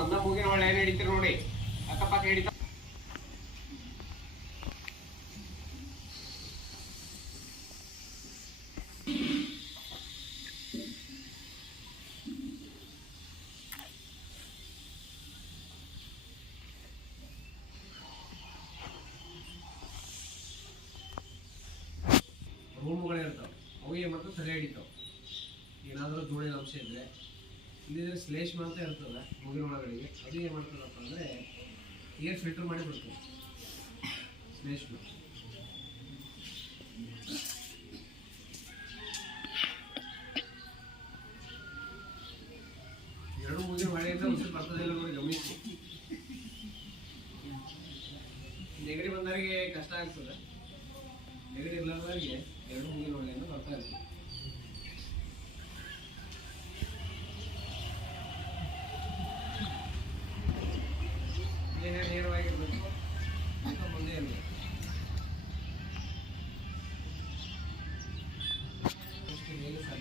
ಒಂದ ಮೂಗಿನ ಒಳ್ಳೆ ಏನ್ ಹಿಡಿತೀರಿ ನೋಡಿ. ಅಕ್ಕಪಕ್ಕ ಹಿಡಿತ ರೂಮುಗಳು ಇರ್ತಾವೆ. ಅವು ಏನು ಮಾಡ್ತಾವೆ? ಸರಿ ಹಿಡಿತಾವೆ. ಏನಾದರೂ ಧೂಳಿನ ಅಂಶ ಇದ್ರೆ ಇಲ್ಲಿದ್ರೆ ಶ್ಲೇಷ್ಮ ಅಂತ ಇರ್ತದೆ ಮೂಗಿನ ಒಳಗಡೆಗೆ. ಅದು ಏನು ಮಾಡ್ತಾರಪ್ಪ ಅಂದರೆ ಏರ್ ಫಿಲ್ಟರ್ ಮಾಡಿ ಬಿಡ್ತದೆ ಶ್ಲೇಷ್ಮ ಎರಡು ಮೂಗಿನ ಮಳೆಯಿಂದ ಉಸಿರು ಬರ್ತದಿಲ್ಲ ಗಮನಿಸಿ. ನೆಗಡಿ ಬಂದವರಿಗೆ ಕಷ್ಟ ಆಗ್ತದೆ. ನೆಗಡಿ ಇಲ್ಲದವರಿಗೆ ಎರಡು ಮೂಗಿನ ಮಳೆಯಿಂದ ಬರ್ತಾ ಇರ್ತದೆ.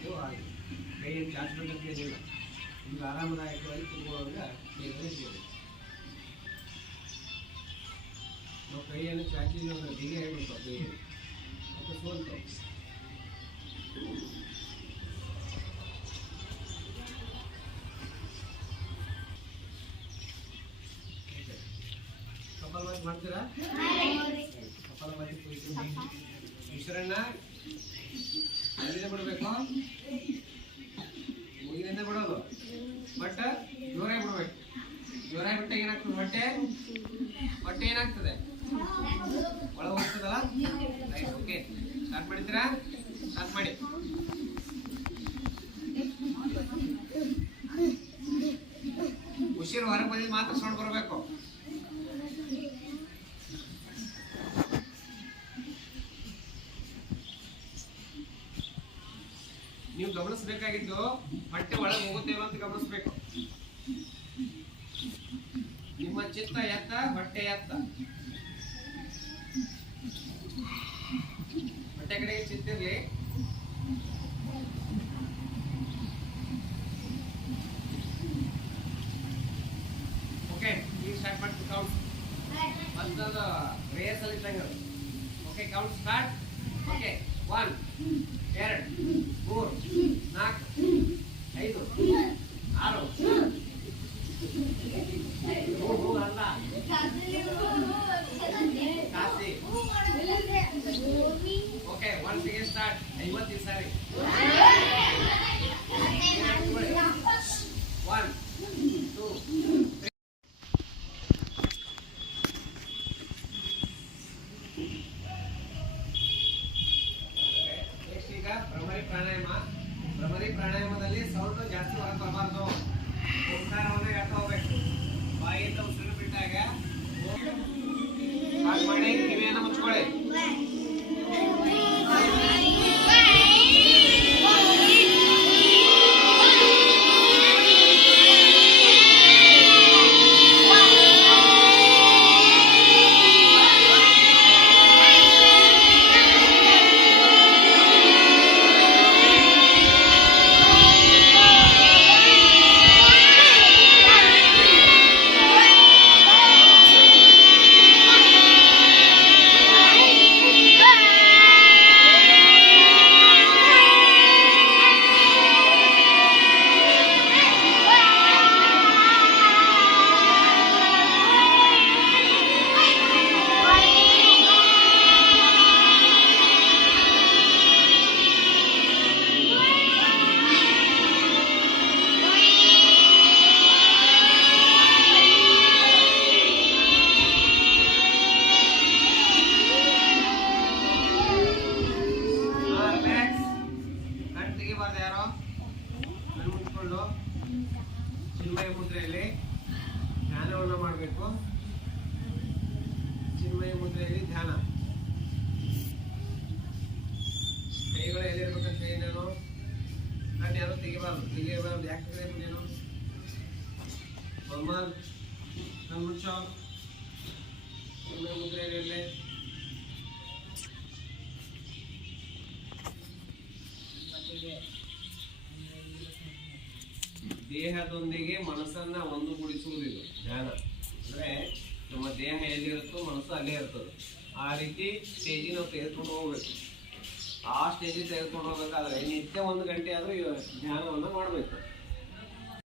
ಬೇಗ ಸಾಧ್ಯವೋ ಕೈಯಲ್ಲಿ ಚಾಚಬೇಕು ಅಂತ ಏನಿಲ್ಲ. ನಿಮ್ಗೆ ಆರಾಮದಾಯಕವಾಗಿ ಕುತ್ಕೊಳ್ಳುವಾಗ ಕೈಯಲ್ಲಿ ಸಿಗಬೇಕು ನಾವು ಕೈಯಲ್ಲಿ ಚಾಚಿ ನಾವು ಬಿಗಿ ಹೇಳ್ಬೇಕು ಬೇಗ ಮತ್ತು ಸೋಲ್ತಾವೆ ಕಪಾಲಭಾತಿ ಮಾಡ್ತೀರಾ? ಕಪಾಲಭಾತಿ ಈಶ್ವರಣ್ಣ. ಅಲ್ಲಿಂದ ಬಿಡಬೇಕು? ಮುಗಿನಿಂದ ಬಿಡೋದು. ಬಟ್ ಜೋರಾಗಿ ಬಿಡ್ಬೇಕು. ಜೋರಾಗಿ ಬಿಟ್ಟಾಗ ಏನಾಗ್ತದೆ? ಹೊಟ್ಟೆ ಹೊಟ್ಟೆ ಏನಾಗ್ತದೆ? ಒಳಗೆ ಹೋಗ್ತದಲ್ಲ? ಓಕೆ ಸ್ಟಾರ್ಟ್ ಮಾಡಿದ್ದೀರಾ? ಸ್ಟಾರ್ಟ್ ಮಾಡಿ. ಉಸಿರು ಹೊರಗೆ ಬಂದಿದ್ದು ಮಾತ್ರ ಸೌಂಡ್ ಬರಬೇಕು. ನೀವು ಗಮನಿಸಬೇಕಾಗಿದ್ದು ಹೊಟ್ಟೆ ಒಳಗೆ ಹೋಗುತ್ತೇವೆ ಅಂತ ಗಮನಿಸ್ಬೇಕು. ನಿಮ್ಮ ಚಿತ್ತ ಎತ್ತ, ಹೊಟ್ಟೆ ಎತ್ತ? ಹೊಟ್ಟೆ ಕಡೆಗೆ ಚಿತ್ತಿರ್ಲಿ ಓಕೆ ನೀವು ಸ್ಟಾರ್ಟ್ ಮಾಡ್ತೀವಿ ಕೌಂಟ್ ಮತ್ತೊಂದು ರೇಸ್ ಅಲ್ಲಿ ಇದ್ದಂಗೆ okay count start okay one ಎರಡು ಮೂರು ನಾಲ್ಕು ಐದು ಆರು. ಹೂ, ಅಲ್ಲ. ಕಾಸಿ. ಓಕೆ ಒನ್ ಸೆಕೆಂಡ್ ಸ್ಟಾರ್ಟ್ ಐವತ್ತು ಸಾರಿ. ಪ್ರಾಣಾಯಾಮದಲ್ಲಿ ಸೌಂಡ್ ಜಾಸ್ತಿ ಹೊರಗೆ ಬರಬಾರ್ದು ಓಂಕಾರವನ್ನು ಹೇಳ್ತಾ ಹೋಗ್ಬೇಕು ಬಾಯಿಂದ ಉಸಿರು ಬಿಟ್ಟಾಗ. ಮಾಡಿ ಕಿವಿಯನ್ನು ಮುಚ್ಕೊಳ್ಳಿ. ಚಿನ್ಮಯ ಮುದ್ರೆಯಲ್ಲಿ ಧ್ಯಾನವನ್ನು ಮಾಡಬೇಕು. ಚಿನ್ಮಯ ಮುದ್ರೆಯಲ್ಲಿ ಧ್ಯಾನ. ಕೈಗಳು ಎಲ್ಲಿರ್ಬೇಕಂತ ಏನೇನು ನಾನು ಯಾರು ತೆಗಿಬಾರ್ದು. ತೆಗಿಬಾರ್ದು ಯಾಕೆ ನೀನು ಬೊಮ್ಮಲ್ ಮುಚ್ಚೋ ಚಿನ್ಮಯ ಮುದ್ರೆಯಲ್ಲಿ ದೇಹದೊಂದಿಗೆ ಮನಸ್ಸನ್ನ ಒಂದುಗೂಡಿಸುವುದಿಲ್ಲ, ಧ್ಯಾನ. ಅಂದ್ರೆ ನಮ್ಮ ದೇಹ ಎಲ್ಲಿರುತ್ತೋ ಮನಸ್ಸು ಅಲ್ಲೇ ಇರ್ತದೆ. ಆ ರೀತಿ ಸ್ಟೇಜಿಗೆ ನಾವು ತೆಗೆದುಕೊಂಡು ಹೋಗ್ಬೇಕು. ಆ ಸ್ಟೇಜಿಗೆ ತೆಗೆದುಕೊಂಡು ಹೋಗ್ಬೇಕಾದ್ರೆ ನಿತ್ಯ ಒಂದು ಗಂಟೆ ಆದರೂ ಧ್ಯಾನವನ್ನು ಮಾಡಬೇಕು.